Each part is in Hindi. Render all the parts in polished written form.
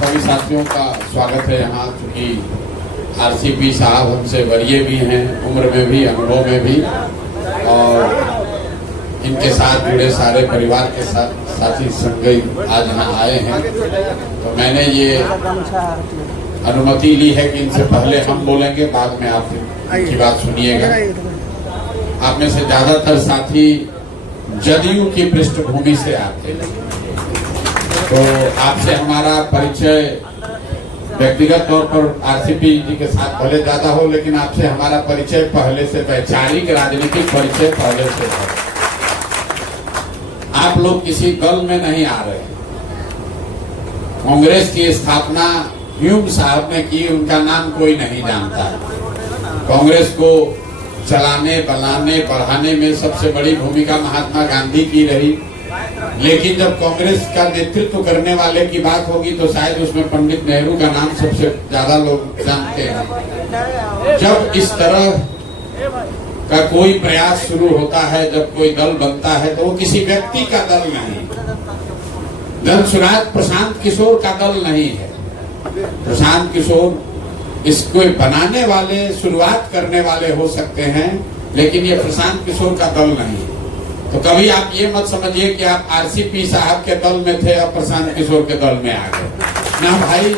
सभी साथियों का स्वागत है यहाँ, चूँकि आरसीपी साहब हमसे वरीय भी हैं, उम्र में भी, अनुभव में भी, और इनके साथ जुड़े सारे परिवार के साथी संगी आज यहाँ आए हैं। तो मैंने ये अनुमति ली है कि इनसे पहले हम बोलेंगे, बाद में आप इनकी बात सुनिएगा। आप में से ज्यादातर साथी जदयू की पृष्ठभूमि से आते हैं, तो आपसे हमारा परिचय व्यक्तिगत तौर पर आरसीपी जी के साथ भले ज्यादा हो, लेकिन आपसे हमारा परिचय पहले से, वैचारिक राजनीतिक परिचय पहले से है। आप लोग किसी दल में नहीं आ रहे। कांग्रेस की स्थापना ह्यूम साहब ने की, उनका नाम कोई नहीं जानता। कांग्रेस को चलाने, बनाने, बढ़ाने में सबसे बड़ी भूमिका महात्मा गांधी की रही, लेकिन जब कांग्रेस का नेतृत्व करने वाले की बात होगी तो शायद उसमें पंडित नेहरू का नाम सबसे ज्यादा लोग जानते हैं। जब इस तरह का कोई प्रयास शुरू होता है, जब कोई दल बनता है, तो वो किसी व्यक्ति का दल नहीं, दल स्वराज प्रशांत किशोर का दल नहीं है। प्रशांत किशोर इसको बनाने वाले, शुरुआत करने वाले हो सकते हैं, लेकिन ये प्रशांत किशोर का दल नहीं। तो कभी आप ये मत समझिए कि आप आरसीपी साहब के दल में थे और प्रशांत किशोर के दल में आ गए। ना भाई,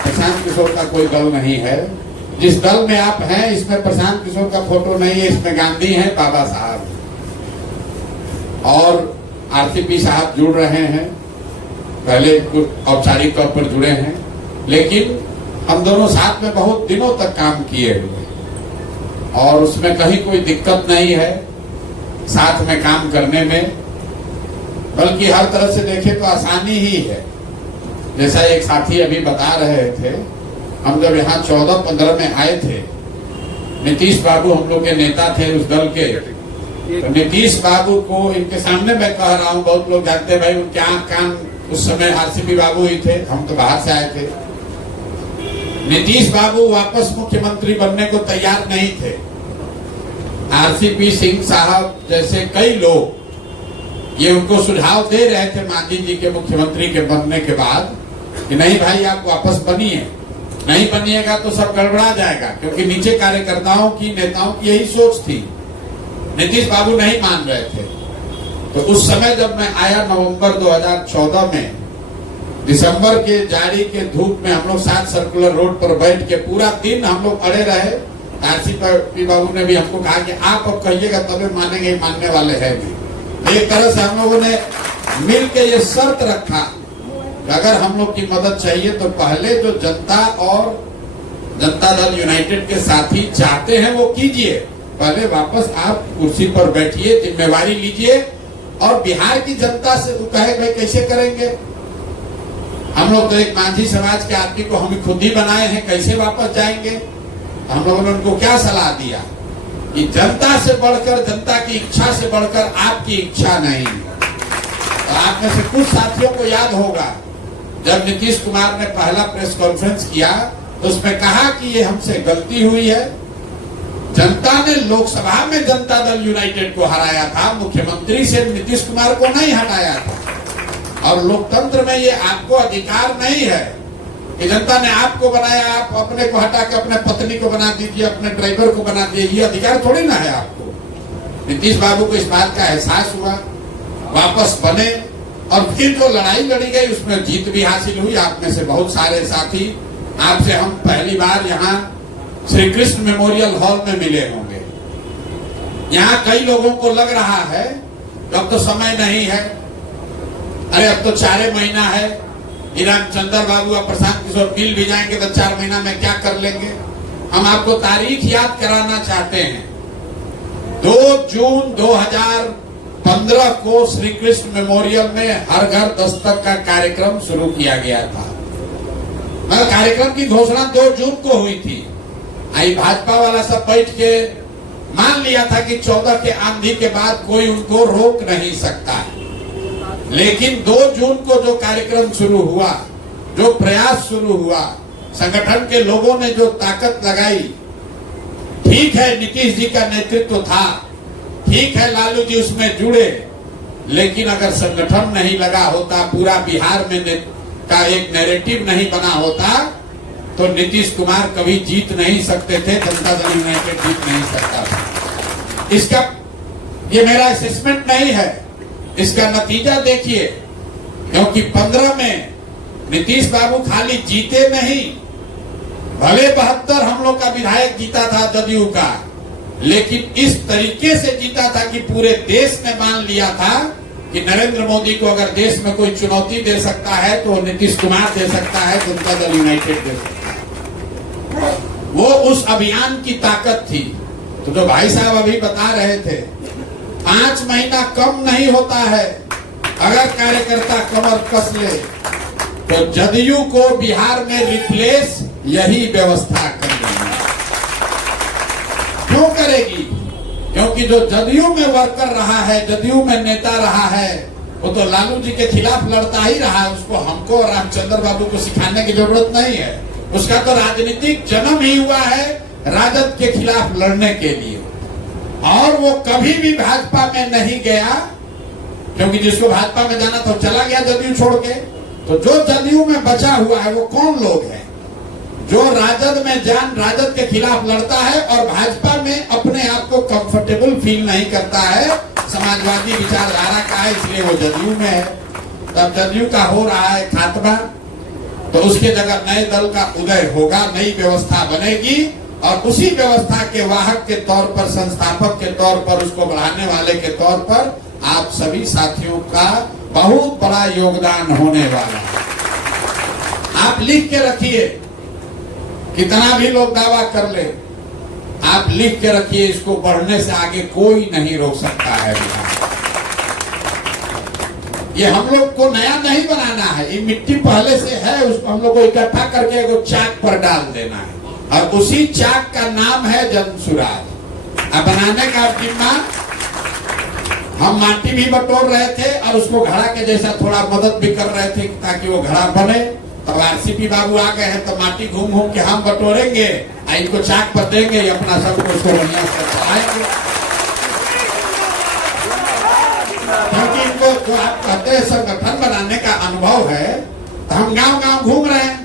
प्रशांत किशोर का कोई दल नहीं है। जिस दल में आप हैं, इसमें प्रशांत किशोर का फोटो नहीं है, इसमें गांधी है, बाबा साहब, और आरसीपी साहब जुड़ रहे हैं। पहले कुछ औपचारिक तौर पर जुड़े हैं, लेकिन हम दोनों साथ में बहुत दिनों तक काम किए हुए, और उसमें कहीं कोई दिक्कत नहीं है साथ में काम करने में, बल्कि हर तरह से देखें तो आसानी ही है। जैसा एक साथी अभी बता रहे थे, हम जब यहाँ 14-15 में आए थे, नीतीश बाबू हम लोग के नेता थे उस दल के। तो नीतीश बाबू को इनके सामने मैं कह रहा हूँ, बहुत लोग जानते हैं भाई, उनके आंख कान उस समय आरसीपी बाबू ही थे, हम तो बाहर से आए थे। नीतीश बाबू वापस मुख्यमंत्री बनने को तैयार नहीं थे। आरसीपी सिंह साहब जैसे कई लोग ये उनको सुझाव दे रहे थे मांझी जी के मुख्यमंत्री के बनने के बाद कि नहीं भाई, आप वापस बनिए, नहीं बनिएगा तो सब गड़बड़ा जाएगा, क्योंकि नीचे कार्यकर्ताओं की, नेताओं की यही सोच थी। नीतीश बाबू नहीं मान रहे थे। तो उस समय जब मैं आया नवंबर 2014 में, दिसंबर के जाड़ी के धूप में हम लोग 7 सर्कुलर रोड पर बैठ के पूरा दिन हम लोग अड़े रहे। आरसीपी बाबू ने भी हमको कहा कि आप अब कहिएगा तभी मानेंगे, मानने वाले हैं नहीं। एक तरह से हम लोगों ने मिल के ये शर्त रखा कि अगर हम लोग की मदद चाहिए तो पहले जो जनता और जनता दल यूनाइटेड के साथी चाहते हैं वो कीजिए, पहले वापस आप कुर्सी पर बैठिए, जिम्मेवारी लीजिए, और बिहार की जनता से वो कहे भाई कैसे करेंगे, हम लोग तो एक मांझी समाज के आदमी को हम खुद ही बनाए हैं, कैसे वापस जाएंगे। हम लोगों ने उनको क्या सलाह दिया कि जनता से बढ़कर, जनता की इच्छा से बढ़कर आपकी इच्छा नहीं। तो आप में से कुछ साथियों को याद होगा, जब नीतीश कुमार ने पहला प्रेस कॉन्फ्रेंस किया तो उसमें कहा कि ये हमसे गलती हुई है। जनता ने लोकसभा में जनता दल यूनाइटेड को हराया था, मुख्यमंत्री से नीतीश कुमार को नहीं हटाया था। और लोकतंत्र में ये आपको अधिकार नहीं है कि जनता ने आपको बनाया, आप अपने को हटा के अपने पत्नी को बना दीजिए, अपने ड्राइवर को बना दीजिए, ये अधिकार थोड़ी ना है आपको। नीतीश बाबू को इस बात का एहसास हुआ, वापस बने, और फिर जो लड़ाई लड़ी गई उसमें जीत भी हासिल हुई। आप में से बहुत सारे साथी, आपसे हम पहली बार यहाँ श्री कृष्ण मेमोरियल हॉल में मिले होंगे। यहाँ कई लोगों को लग रहा है अब तो समय नहीं है, अरे अब तो 4 महीना है, रामचंद्र बाबू और प्रशांत किशोर मिल भी जाएंगे तो 4 महीना में क्या कर लेंगे। हम आपको तारीख याद कराना चाहते हैं। 2 जून 2015 को श्री कृष्ण मेमोरियल में हर घर दस्तक का कार्यक्रम शुरू किया गया था। मगर कार्यक्रम की घोषणा 2 जून को हुई थी। आई भाजपा वाला सब बैठ के मान लिया था कि 14 के आंधी के बाद कोई उनको रोक नहीं सकता है। लेकिन 2 जून को जो कार्यक्रम शुरू हुआ, जो प्रयास शुरू हुआ, संगठन के लोगों ने जो ताकत लगाई, ठीक है नीतीश जी का नेतृत्व था, ठीक है लालू जी उसमें जुड़े, लेकिन अगर संगठन नहीं लगा होता, पूरा बिहार में का एक नैरेटिव नहीं बना होता तो नीतीश कुमार कभी जीत नहीं सकते थे, जनता दल यूनाइटेड जीत नहीं सकता था। इसका ये मेरा असेसमेंट नहीं है, इसका नतीजा देखिए। क्योंकि 15 में नीतीश बाबू खाली जीते नहीं, भले 72 हम लोग का विधायक जीता था जदयू का, लेकिन इस तरीके से जीता था कि पूरे देश ने मान लिया था कि नरेंद्र मोदी को अगर देश में कोई चुनौती दे सकता है तो नीतीश कुमार दे सकता है, जनता दल यूनाइटेड दे सकता है। वो उस अभियान की ताकत थी। तो जो भाई साहब अभी बता रहे थे, 5 महीना कम नहीं होता है अगर कार्यकर्ता कमर कस ले, तो जदयू को बिहार में रिप्लेस यही व्यवस्था करेगी। क्यों करेगी? क्योंकि जो जदयू में वर्कर रहा है, जदयू में नेता रहा है, वो तो लालू जी के खिलाफ लड़ता ही रहा है। उसको हमको और रामचंद्र बाबू को सिखाने की जरूरत नहीं है। उसका तो राजनीतिक जन्म ही हुआ है राजद के खिलाफ लड़ने के लिए, और वो कभी भी भाजपा में नहीं गया, क्योंकि जिसको भाजपा में जाना था चला गया जदयू छोड़ के। तो जो जदयू में बचा हुआ है वो कौन लोग हैं जो राजद में राजद के खिलाफ लड़ता है और भाजपा में अपने आप को कंफर्टेबल फील नहीं करता है, समाजवादी विचारधारा का है, इसलिए वो जदयू में है। तब जदयू का हो रहा है खात्मा, तो उसके जगह नए दल का उदय होगा, नई व्यवस्था बनेगी, और उसी व्यवस्था के वाहक के तौर पर, संस्थापक के तौर पर, उसको बढ़ाने वाले के तौर पर आप सभी साथियों का बहुत बड़ा योगदान होने वाला है। आप लिख के रखिए, कितना भी लोग दावा कर ले, आप लिख के रखिए, इसको बढ़ने से आगे कोई नहीं रोक सकता है। ये हम लोग को नया नहीं बनाना है, ये मिट्टी पहले से है, उसको हम लोग को इकट्ठा करके एगो चाक पर डाल देना है, और उसी चाक का नाम है जनसुराज। अब बनाने का जिम्मा, हम माटी भी बटोर रहे थे और उसको घड़ा के जैसा थोड़ा मदद भी कर रहे थे ताकि वो घड़ा बने। तब आरसीपी बाबू आ गए हैं तो माटी घूम घूम के हम बटोरेंगे, इनको चाक पर देंगे, अपना सब उसको बढ़िया से चलाएंगे। क्योंकि इनको जो आप कहते हैं संगठन बनाने का अनुभव है, तो हम गांव गांव घूम रहे हैं,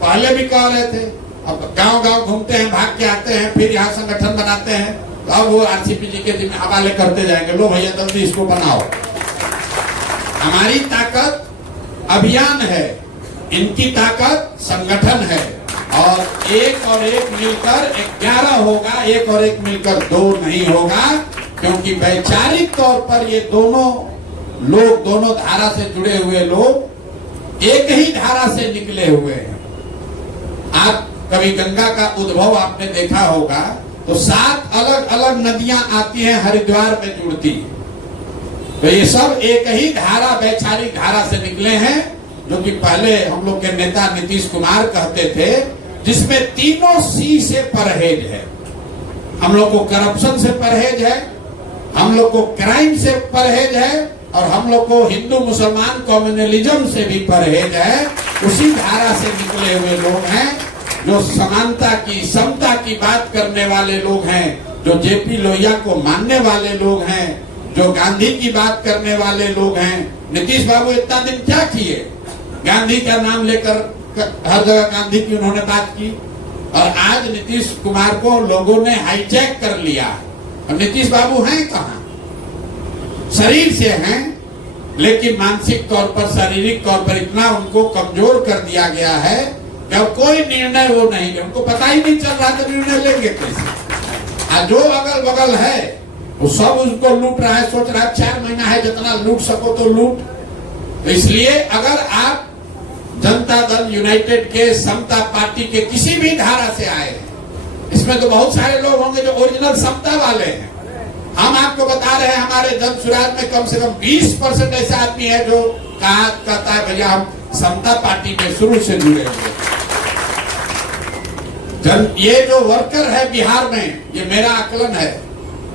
पहले भी कह रहे थे, अब गांव गांव घूमते हैं, भाग के आते हैं, फिर यहाँ संगठन बनाते हैं, तो अब वो आरसीपी जी के जिम्मे हवाले करते जाएंगे, लो भैया जल्दी इसको बनाओ। हमारी ताकत अभियान है, इनकी ताकत संगठन है, और एक मिलकर 11 होगा, एक और एक मिलकर 2 नहीं होगा, क्योंकि वैचारिक तौर पर ये दोनों लोग, दोनों धारा से जुड़े हुए लोग एक ही धारा से निकले हुए हैं। आप कभी गंगा का उद्भव आपने देखा होगा, तो 7 अलग अलग नदियां आती हैं, हरिद्वार में जुड़ती है। तो ये सब एक ही धारा, वैचारिक धारा से निकले हैं, जो कि पहले हम लोग के नेता नीतीश कुमार कहते थे, जिसमें तीनों सी से परहेज है। हम लोग को करप्शन से परहेज है, हम लोग को क्राइम से परहेज है, और हम लोग को हिंदू मुसलमान कम्युनलिज्म से भी परहेज है। उसी धारा से निकले हुए लोग हैं, जो समानता की, समता की बात करने वाले लोग हैं, जो जेपी लोहिया को मानने वाले लोग हैं, जो गांधी की बात करने वाले लोग हैं। नीतीश बाबू इतना दिन क्या किए? गांधी का नाम लेकर हर जगह गांधी की उन्होंने बात की, और आज नीतीश कुमार को लोगों ने हाईजैक कर लिया। और नीतीश बाबू हैं कहाँ? शरीर से हैं, लेकिन मानसिक तौर पर, शारीरिक तौर पर इतना उनको कमजोर कर दिया गया है कि अब कोई निर्णय वो नहीं ले, उनको पता ही नहीं चल रहा था निर्णय लेंगे कैसे। और जो अगल बगल है वो सब उसको लूट रहा है, सोच रहा है 4 महीना है, जितना लूट सको तो लूट। तो इसलिए अगर आप जनता दल यूनाइटेड के, समता पार्टी के किसी भी धारा से आए, इसमें तो बहुत सारे लोग होंगे जो ओरिजिनल समता वाले हैं। हम आपको बता रहे हैं, हमारे जनसुराज में कम से कम 20% ऐसा आदमी है जो कहता है भैया हम समता पार्टी में शुरू से जुड़े हुए। ये जो वर्कर है बिहार में, ये मेरा आकलन है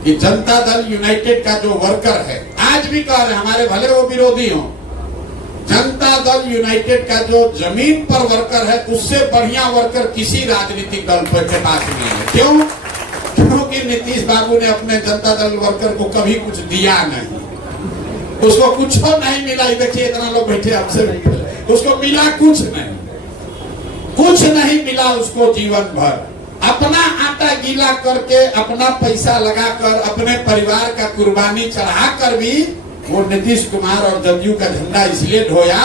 कि जनता दल यूनाइटेड का जो वर्कर है, आज भी कह रहे हैं, हमारे भले वो विरोधी हों, जनता दल यूनाइटेड का जो जमीन पर वर्कर है, उससे बढ़िया वर्कर किसी राजनीतिक दल के पास नहीं है। क्यों? क्योंकि नीतीश बाबू ने अपने जनता दल वर्कर को कभी कुछ दिया नहीं, उसको कुछ नहीं मिला। देखिए इतना लोग बैठे हमसे उसको मिला कुछ नहीं, कुछ नहीं मिला उसको जीवन भर। अपना आटा गीला करके, अपना पैसा लगाकर, अपने परिवार का कुर्बानी चढ़ाकर भी वो नीतीश कुमार और जदयू का झंडा इसलिए ढोया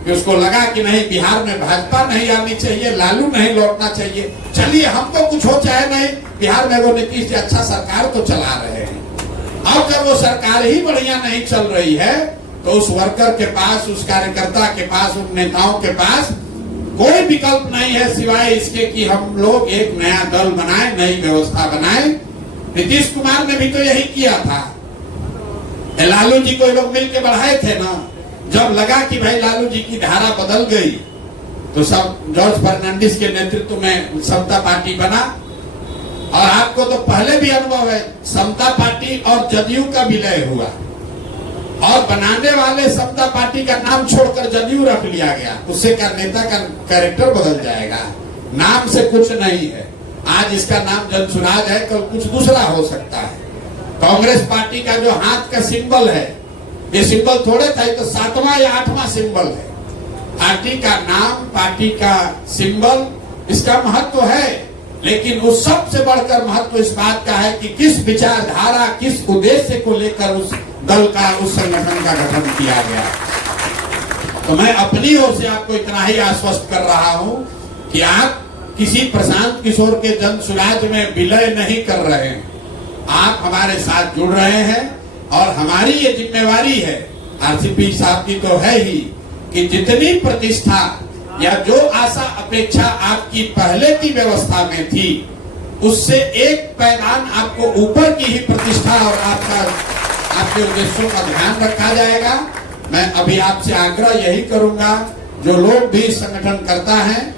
कि उसको लगा कि नहीं, बिहार में भाजपा नहीं आनी चाहिए, लालू नहीं लौटना चाहिए। चलिए हमको कुछ हो चाहे नहीं, बिहार में वो नीतीश जी अच्छा सरकार तो चला रहे हैं। अब जब वो सरकार ही बढ़िया नहीं चल रही है तो उस वर्कर के पास, उस कार्यकर्ता के पास, उन नेताओं के पास कोई विकल्प नहीं है सिवाय इसके कि हम लोग एक नया दल बनाए, नई व्यवस्था बनाए। नीतीश कुमार ने भी तो यही किया था। लालू जी को लोग मिलकर बढ़ाए थे ना। जब लगा कि भाई लालू जी की धारा बदल गई तो सब जॉर्ज फर्नांडिस के नेतृत्व में समता पार्टी बना। और आपको तो पहले भी अनुभव है, समता पार्टी और जदयू का विलय हुआ और बनाने वाले समता पार्टी का नाम छोड़कर जदयू रख लिया गया। उससे क्या नेता का कैरेक्टर बदल जाएगा? नाम से कुछ नहीं है। आज इसका नाम जनसुराज है, कल कुछ दूसरा हो सकता है। कांग्रेस पार्टी का जो हाथ का सिंबल है, ये सिंबल थोड़े था, तो 7वां या 8वां सिंबल है। पार्टी का नाम, पार्टी का सिंबल, इसका महत्व है, लेकिन उस सबसे बढ़कर महत्व इस बात का है कि किस विचारधारा, किस उद्देश्य को लेकर उस दल का, उस संगठन का गठन किया गया। तो मैं अपनी ओर से आपको इतना ही आश्वस्त कर रहा हूं कि आप किसी प्रशांत किशोर के जनसुराज में विलय नहीं कर रहे हैं। आप हमारे साथ जुड़ रहे हैं और हमारी ये जिम्मेवारी है, आरसीपी साहब की तो है ही, कि जितनी प्रतिष्ठा या जो आशा अपेक्षा आपकी पहले की व्यवस्था में थी, उससे एक पैमाना आपको ऊपर की ही प्रतिष्ठा और आपके उद्देश्यों का ध्यान रखा जाएगा। मैं अभी आपसे आग्रह यही करूंगा, जो लोग भी संगठन करता है,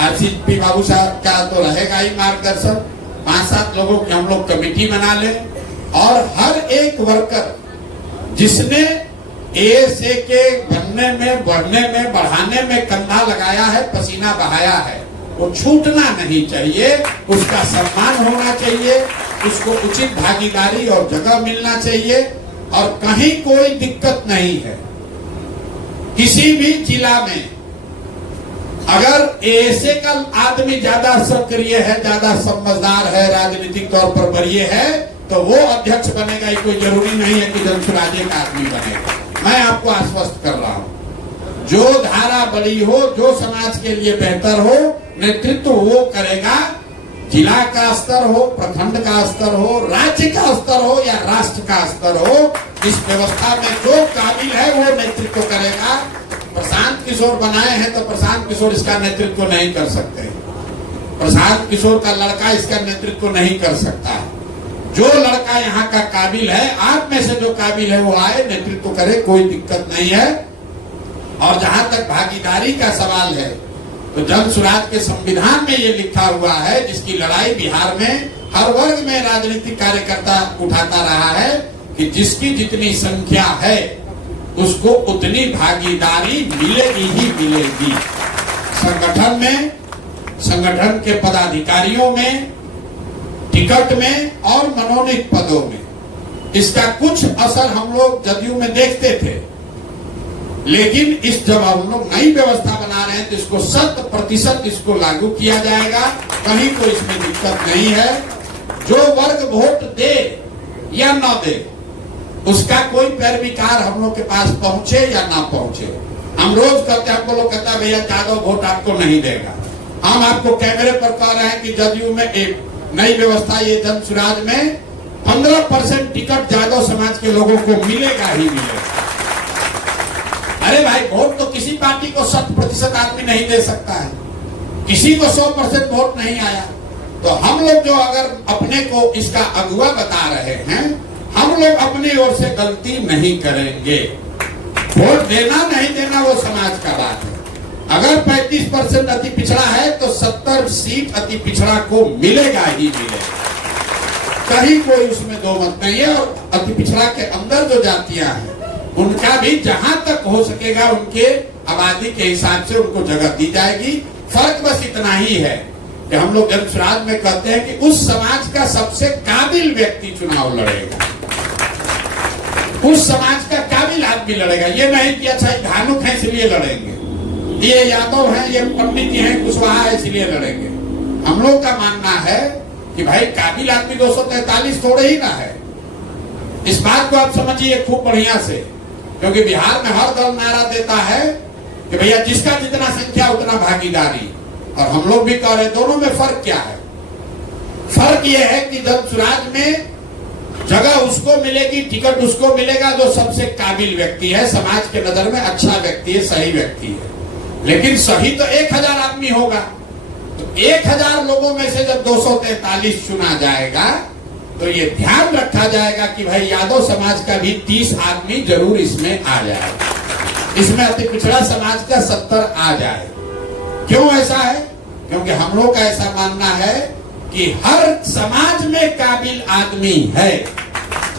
आरसीपी बाबू साहब का तो रहेगा ही मार्गदर्शन, 5-7 लोगों की हम लोग कमेटी बना लें और हर एक वर्कर जिसने एएसए के बनने में, बढ़ने में, बढ़ाने में कंधा लगाया है, पसीना बहाया है, वो छूटना नहीं चाहिए। उसका सम्मान होना चाहिए, उसको उचित भागीदारी और जगह मिलना चाहिए। और कहीं कोई दिक्कत नहीं है। किसी भी जिला में अगर एएसए का आदमी ज्यादा सक्रिय है, ज्यादा समझदार है, राजनीतिक तौर पर वरीय है, तो वो अध्यक्ष बनेगा। ये कोई जरूरी नहीं है कि जनसुराजे का आदमी बनेगा। मैं आपको आश्वस्त कर रहा हूं, जो धारा बड़ी हो, जो समाज के लिए बेहतर हो, नेतृत्व वो करेगा। जिला का स्तर हो, प्रखंड का स्तर हो, राज्य का स्तर हो या राष्ट्र का स्तर हो, इस व्यवस्था में जो काबिल है वो नेतृत्व करेगा। प्रशांत किशोर बनाए हैं तो प्रशांत किशोर इसका नेतृत्व नहीं कर सकते। प्रशांत किशोर का लड़का इसका नेतृत्व नहीं कर सकता। जो लड़का यहाँ का काबिल है, आप में से जो काबिल है वो आए, नेतृत्व करे, कोई दिक्कत नहीं है। और जहां तक भागीदारी का सवाल है, तो जनसुराज के संविधान में ये लिखा हुआ है, जिसकी लड़ाई बिहार में हर वर्ग में राजनीतिक कार्यकर्ता उठाता रहा है, कि जिसकी जितनी संख्या है उसको उतनी भागीदारी मिलेगी ही मिलेगी। संगठन में, संगठन के पदाधिकारियों में, टिकट में और मनोनीत पदों में इसका कुछ असर हम लोग जदयू में देखते थे, लेकिन इस जब हम लोग नई व्यवस्था बना रहे हैं तो इसको 100% इसको लागू किया जाएगा। कहीं कोई इसमें दिक्कत नहीं है। जो वर्ग वोट दे या न दे, उसका कोई पैरविकार हम लोग के पास पहुंचे या ना पहुंचे। हम रोज कहते हैं, हमको लोग कहता है भैया यादव वोट आपको नहीं देगा। हम आपको कैमरे पर कह रहे हैं कि जदयू में एक नई व्यवस्था, ये जनसुराज में 15% टिकट यादव समाज के लोगों को मिलेगा ही मिलेगा। अरे भाई, वोट तो किसी पार्टी को 100% आदमी नहीं दे सकता है, किसी को 100% वोट नहीं आया। तो हम लोग जो अगर अपने को इसका अगुवा बता रहे हैं, हम लोग अपनी ओर से गलती नहीं करेंगे। वोट देना नहीं देना वो समाज का बात है। अगर 35% अति पिछड़ा है तो 70 सीट अति पिछड़ा को मिलेगा ही मिलेगा, कहीं कोई उसमें दो मत नहीं है। और अति पिछड़ा के अंदर जो जातियां हैं, उनका भी जहां तक हो सकेगा उनके आबादी के हिसाब से उनको जगह दी जाएगी। फर्क बस इतना ही है कि हम लोग जनसुराज में कहते हैं कि उस समाज का सबसे काबिल व्यक्ति चुनाव लड़ेगा, उस समाज का काबिल आदमी लड़ेगा। ये नहीं कि अच्छा धानुक है इसलिए लड़ेंगे। ये यादव हैं, ये पंडित जी हैं, कुशवाहा है इसलिए लड़ेंगे। हम लोग का मानना है कि भाई काबिल आदमी 243 थोड़े ही ना है। इस बात को आप समझिए खूब बढ़िया से, क्योंकि बिहार में हर दल नारा देता है कि भैया जिसका जितना संख्या उतना भागीदारी, और हम लोग भी कह रहे, दोनों में फर्क क्या है? फर्क यह है कि जनसुराज में जगह उसको मिलेगी, टिकट उसको मिलेगा जो सबसे काबिल व्यक्ति है, समाज के नजर में अच्छा व्यक्ति है, सही व्यक्ति है। लेकिन सही तो 1000 आदमी होगा, तो 1000 लोगों में से जब 243 चुना जाएगा तो ये ध्यान रखा जाएगा कि भाई यादव समाज का भी 30 आदमी जरूर इसमें आ जाए, इसमें अति पिछड़ा समाज का 70 आ जाए। क्यों ऐसा है? क्योंकि हम लोग का ऐसा मानना है कि हर समाज में काबिल आदमी है,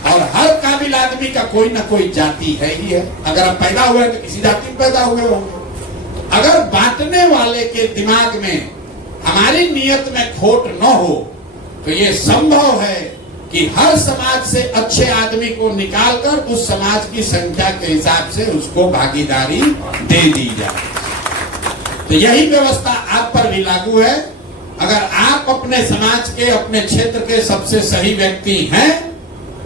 और हर काबिल आदमी का कोई ना कोई जाति है ही है। अगर आप पैदा हुए तो किसी जाति में पैदा हुए होंगे। अगर बांटने वाले के दिमाग में हमारी नियत में खोट न हो तो ये संभव है कि हर समाज से अच्छे आदमी को निकालकर उस समाज की संख्या के हिसाब से उसको भागीदारी दे दी जाए। तो यही व्यवस्था आप पर भी लागू है। अगर आप अपने समाज के, अपने क्षेत्र के सबसे सही व्यक्ति हैं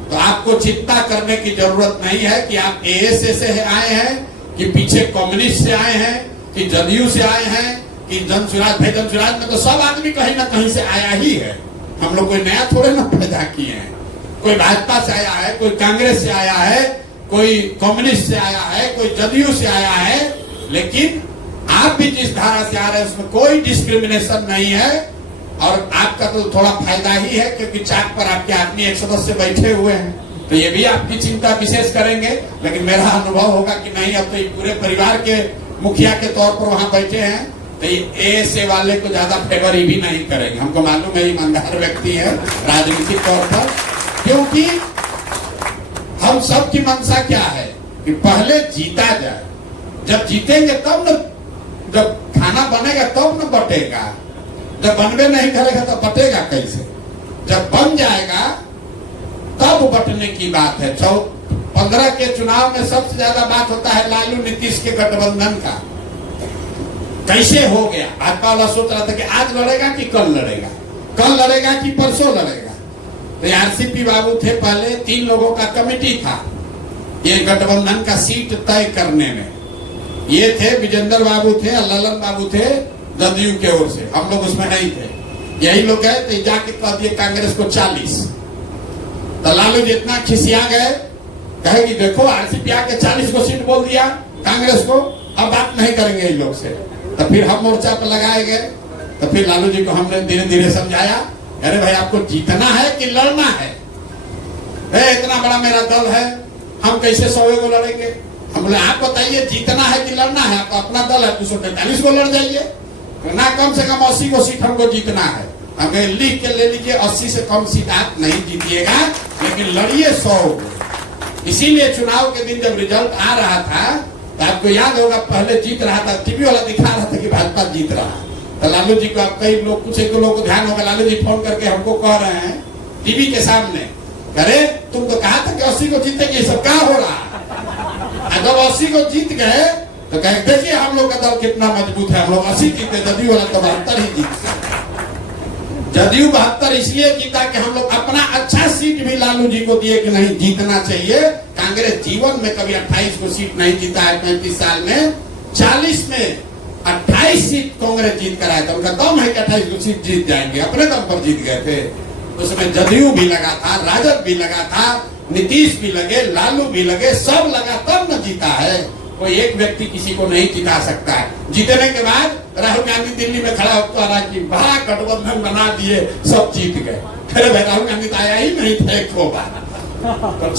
तो आपको चिंता करने की जरूरत नहीं है कि आप एएसए से आए हैं, कि पीछे कम्युनिस्ट से आए हैं, कि जदयू से आए हैं, कि जनसुराज। भाई जनसुराज में तो सब आदमी कहीं ना कहीं से आया ही है। हम लोग कोई नया थोड़े ना पैदा किए हैं। कोई भाजपा से आया है, कोई कांग्रेस से आया है, कोई कम्युनिस्ट से आया है, कोई जदयू से आया है। लेकिन आप भी जिस धारा से आ रहे हैं उसमें कोई डिस्क्रिमिनेशन नहीं है, और आपका तो थोड़ा फायदा ही है क्योंकि चाक पर आपके आदमी एक सदस्य बैठे हुए हैं, तो ये भी आपकी चिंता विशेष करेंगे। लेकिन मेरा अनुभव होगा कि नहीं, अब तो ये पूरे परिवार के मुखिया के तौर पर वहां बैठे हैं, तो ये एएसए वाले को ज्यादा फेवर ही भी नहीं करेंगे। हमको मालूम है ईमानदार व्यक्ति है राजनीतिक तौर पर, क्योंकि हम सब की मंशा क्या है कि पहले जीता जाए। जब जीतेंगे तब न, जब खाना बनेगा तब न बटेगा। जब बनवे नहीं करेगा तो बटेगा कैसे? जब बन जाएगा तब बटने की बात है। 15 के चुनाव में सबसे ज्यादा बात होता है लालू नीतीश के गठबंधन का। कैसे हो गया? भाजपा वाला सोच रहा था कि आज लड़ेगा कि कल लड़ेगा, कल लड़ेगा कि परसों लड़ेगा। तो आरसीपी बाबू थे, पहले 3 लोगों का कमेटी था ये गठबंधन का सीट तय करने में। ये थे विजेंद्र बाबू थे और ललन बाबू थे जदयू के ओर से, हम लोग उसमें नहीं थे। यही लोग गए तो जाके कह दिए कांग्रेस को 40। तो लालू जी इतना खिसिया गए, कहे कि देखो आरसीपी आके 40 को सीट बोल दिया कांग्रेस को, अब बात नहीं करेंगे इन लोग से। तो फिर हम मोर्चा पर लगाए गए। तो फिर लालू जी को हमने धीरे धीरे समझाया, अरे भाई आपको जीतना है कि लड़ना है? इतना बड़ा मेरा दल है, हम कैसे 100 को लड़ेंगे? हम बोले आप बताइए जीतना है कि लड़ना है? आपका अपना दल है, 243 को लड़ जाइए ना, कम से कम 80 को सीट हमको जीतना है। हमें लिख के ले लीजिए 80 से कम सीट आप नहीं जीतिएगा, लेकिन लड़िए 100। इसीलिए चुनाव के दिन जब रिजल्ट आ रहा था तो आपको याद होगा पहले जीत रहा था, टीवी वाला दिखा रहा था कि भाजपा जीत रहा है। तो लालू जी को आप कई लोग, कुछ एक लोग को ध्यान होगा, लालू जी फोन करके हमको कह रहे हैं टीवी के सामने, अरे तुम तो कहा था कि 80 को जीतेंगे, सब क्या हो रहा? जब 80 को जीत गए तो कहे देखिए हम लोग का दल कितना मजबूत है, हम लोग 80 जीते, जदयू वाला तो 72 ही जीत। जदयू 72 इसलिए जीता कि हम लोग अपना अच्छा सीट भी लालू जी को दिए कि नहीं जीतना चाहिए। कांग्रेस जीवन में कभी 28 को सीट नहीं जीता है 35 साल में। 40 में 28 सीट कांग्रेस जीत कर आया था, उनका दम है कि 28 को सीट जीत जाएंगे, अपने दम पर जीत गए थे। उसमें जदयू भी लगा था, राजद भी लगा था, नीतीश भी लगे, लालू भी लगे, सब लगा तब न जीता है। कोई एक व्यक्ति किसी को नहीं जिता सकता है। जीतने के बाद राहुल गांधी दिल्ली में खड़ा होकर रहा कि बड़ा गठबंधन बना दिए, सब जीत गए। अरे भाई राहुल गांधी तो आया ही नहीं था एक बार। तो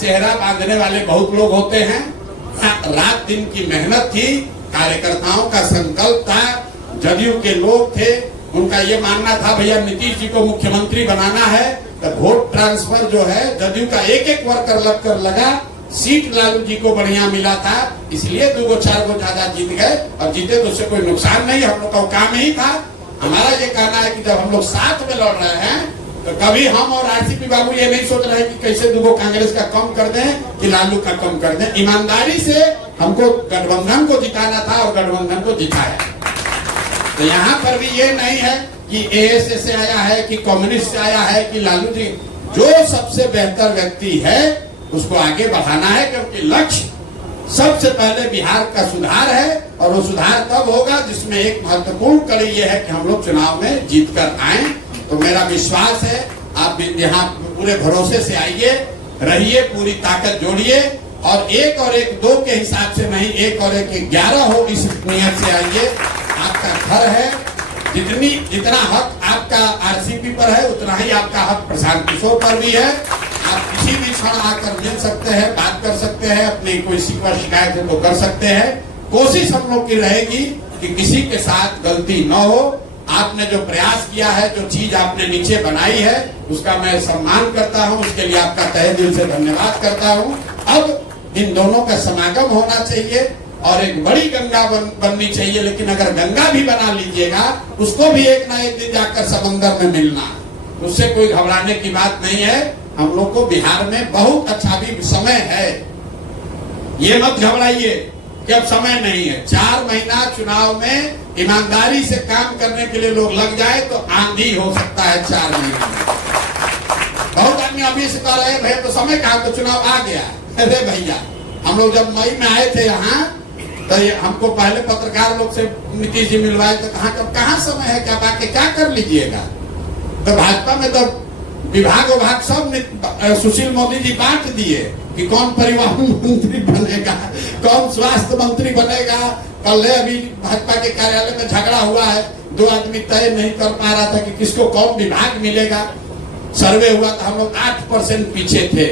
चेहरा बांधने वाले बहुत लोग होते हैं। रात दिन की मेहनत थी, कार्यकर्ताओं का संकल्प था, जदयू के लोग थे, उनका ये मानना था भैया नीतीश जी को मुख्यमंत्री बनाना है। तो वोट ट्रांसफर जो है जदयू का एक वर्कर लगकर लगा, सीट लालू जी को बढ़िया मिला था, इसलिए 2-4 को ज्यादा जीत गए। और जीते तो उससे कोई नुकसान नहीं, हम लोग का काम ही था। हमारा ये कहना है कि जब हम लोग साथ में लड़ रहे हैं तो कभी हम और आरसीपी बाबू ये नहीं सोच रहे हैं कि कैसे दुगो कांग्रेस का कम कर दें कि लालू का कम कर दें। ईमानदारी से हमको गठबंधन को जिताना था और गठबंधन को जिताया। तो यहाँ पर भी ये नहीं है कि एएसए से आया है कि कम्युनिस्ट से आया है कि लालू जी, जो सबसे बेहतर व्यक्ति है उसको आगे बढ़ाना है, क्योंकि लक्ष्य सबसे पहले बिहार का सुधार है। और वो सुधार तब होगा जिसमें एक महत्वपूर्ण कड़ी ये है कि हम लोग चुनाव में जीत कर आए। तो मेरा विश्वास है आप यहाँ पूरे भरोसे से आइए, रहिए, पूरी ताकत जोड़िए और एक दो के हिसाब से नहीं, 1 और 1 11 हो, इस नियत से आइए। आपका घर है, जितना हक आपका आरसीपी पर है उतना ही आपका हक प्रशांत किशोर पर भी है। आप किसी भी क्षण आकर मिल सकते हैं, बात कर सकते हैं, अपनी कोई शिकवा शिकायत है तो कर सकते हैं। कोशिश हम लोग की रहेगी कि किसी के साथ गलती न हो। आपने जो प्रयास किया है, जो चीज आपने नीचे बनाई है, उसका मैं सम्मान करता हूं, उसके लिए आपका तहे दिल से धन्यवाद करता हूं। अब इन दोनों का समागम होना चाहिए और एक बड़ी गंगा बननी चाहिए। लेकिन अगर गंगा भी बना लीजिएगा, उसको भी एक ना एक दिन जाकर समंदर में मिलना, उससे कोई घबराने की बात नहीं है। हम लोग को बिहार में बहुत अच्छा भी समय है, ये मत घबराइए कि अब समय नहीं है। 4 महीना चुनाव में ईमानदारी से काम करने के लिए लोग लग जाए तो आंधी हो सकता है 4 महीने में। बहुत आदमी अभी से कह रहे हैं भैया तो समय कहा, तो चुनाव आ गया। अरे भैया, हम लोग जब मई में आए थे यहाँ, तो हमको पहले पत्रकार लोग से नीतीश जी मिलवाए तो कहाँ समय है, क्या बाकी क्या कर लीजिएगा। तो भाजपा में तो विभाग सब सुशील मोदी जी बांट दिए कि कौन परिवहन मंत्री बनेगा, कौन स्वास्थ्य मंत्री बनेगा। कल अभी भाजपा के कार्यालय में झगड़ा हुआ है, 2 आदमी तय नहीं कर पा रहा था कि किसको कौन विभाग मिलेगा। सर्वे हुआ तो हम लोग 8% पीछे थे।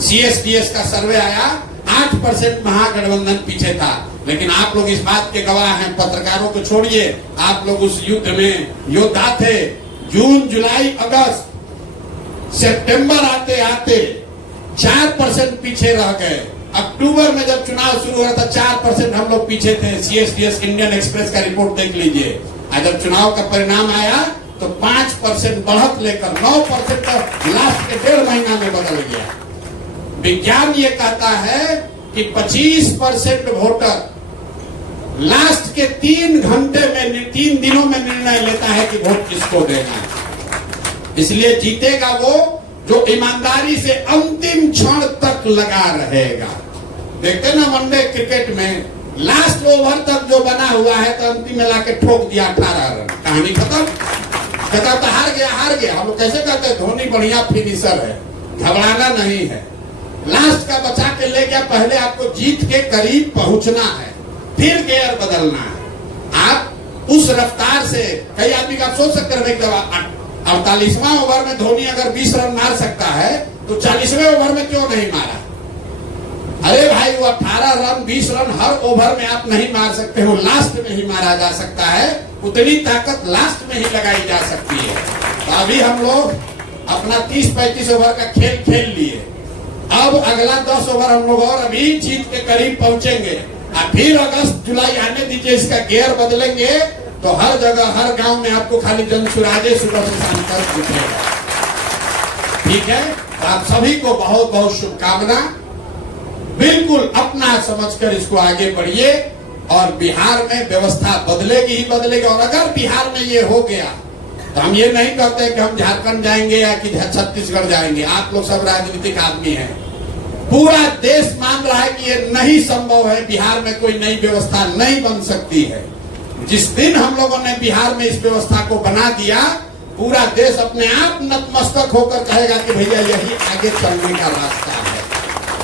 CSDS का सर्वे आया, 8% महागठबंधन पीछे था। लेकिन आप लोग इस बात के गवाह हैं, पत्रकारों को छोड़िए, आप लोग उस युद्ध में योद्धा थे। जून, जुलाई, अगस्त, सितंबर आते आते 4% पीछे रह गए। अक्टूबर में जब चुनाव शुरू हुआ था 4% हम लोग पीछे थे। CSDS इंडियन एक्सप्रेस का रिपोर्ट देख लीजिए। आज जब चुनाव का परिणाम आया तो 5% बढ़त लेकर 9% का लास्ट के 1.5 महीना में बदल गया। विज्ञान ये कहता है कि 25% वोटर लास्ट के 3 घंटे में, 3 दिनों में निर्णय लेता है कि वोट किसको देना है। इसलिए जीतेगा वो जो ईमानदारी से अंतिम क्षण तक लगा रहेगा। देखते ना वनडे क्रिकेट में लास्ट ओवर तक जो बना हुआ है तो अंतिम में लाके ठोक दिया 18 रन, कहानी खत्म। कहता तो हार गया। हम लोग कैसे कहते हैं, धोनी बढ़िया फिनिशर है, घबराना नहीं है। लास्ट का बचा के ले गया। पहले आपको जीत के करीब पहुंचना है, फिर गियर बदलना है। आप उस रफ्तार से, कई आदमी का सोच सकते हैं 48वां ओवर में धोनी अगर 20 रन मार सकता है तो 40वें ओवर में क्यों नहीं मारा। अरे भाई, वो 18 रन 20 रन हर ओवर में आप नहीं मार सकते हो, लास्ट में ही मारा जा सकता है। उतनी ताकत लास्ट में ही लगाई जा सकती है। तो अभी हम लोग अपना 30-35 ओवर का खेल लिए। अब अगला 10 ओवर हम लोग और अभी जीत के करीब पहुंचेंगे। फिर अगस्त जुलाई आने दीजिए, इसका गियर बदलेंगे तो हर जगह हर गांव में आपको खाली जनसुराजे सुबह से शाम तक दिखेगा। ठीक है, तो आप सभी को बहुत बहुत शुभकामना। बिल्कुल अपना समझकर इसको आगे बढ़िए और बिहार में व्यवस्था बदलेगी ही बदलेगी। और अगर बिहार में ये हो गया तो हम ये नहीं कहते कि हम झारखंड जाएंगे या कि छत्तीसगढ़ जाएंगे। आप लोग सब राजनीतिक आदमी हैं, पूरा देश मान रहा है कि ये नहीं संभव है, बिहार में कोई नई व्यवस्था नहीं बन सकती है। जिस दिन हम लोगों ने बिहार में इस व्यवस्था को बना दिया, पूरा देश अपने आप नतमस्तक होकर कहेगा कि भैया यही आगे चलने का रास्ता है।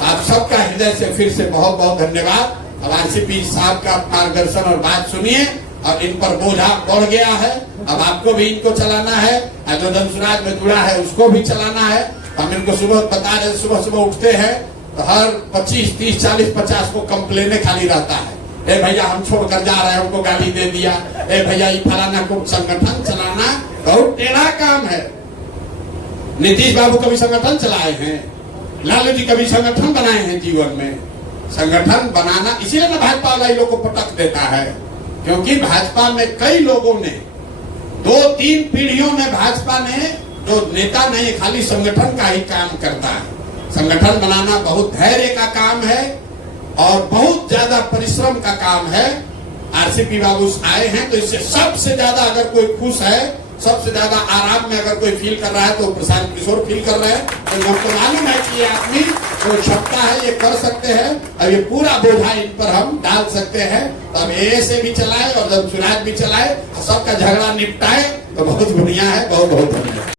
आप सबका हृदय से फिर से बहुत बहुत धन्यवाद। अब आरसीपी साहब का मार्गदर्शन और बात सुनिए, और इन पर बोझा बढ़ गया है। अब आपको भी इनको चलाना है, जो धनसुराज में जुड़ा है उसको भी चलाना है। हम इनको सुबह बता रहे, सुबह उठते हैं तो हर 25, 30, 40, 50 को कंप्लेने खाली रहता है। ए भैया हम छोड़कर जा रहे हैं, उनको गाली दे दिया। ए भैया ये फलाना को संगठन चलाना बहुत टेढ़ा काम है। नीतीश बाबू कभी संगठन चलाए हैं? लालू जी कभी संगठन बनाए हैं जीवन में? संगठन बनाना इसीलिए ना भाजपा वाला लोग को पटक देता है, क्योंकि भाजपा में कई लोगों ने 2-3 पीढ़ियों में भाजपा ने जो नेता नहीं खाली संगठन का ही काम करता है। संगठन बनाना बहुत धैर्य का काम है और बहुत ज्यादा परिश्रम का काम है। आरसीपी बाबू आए हैं तो इससे सबसे ज्यादा अगर कोई खुश है, सबसे ज्यादा आराम में अगर कोई फील कर रहा है तो प्रशांत किशोर फील कर रहे हैं। तो हमको मालूम है कि ये आदमी जो क्षमता है ये कर सकते हैं। अब ये पूरा बोझा इन पर हम डाल सकते हैं। तो अब ए से भी चलाए और जब चुनाव भी चलाए, सबका झगड़ा निपटाए तो बहुत बढ़िया है। बहुत बहुत धन्यवाद।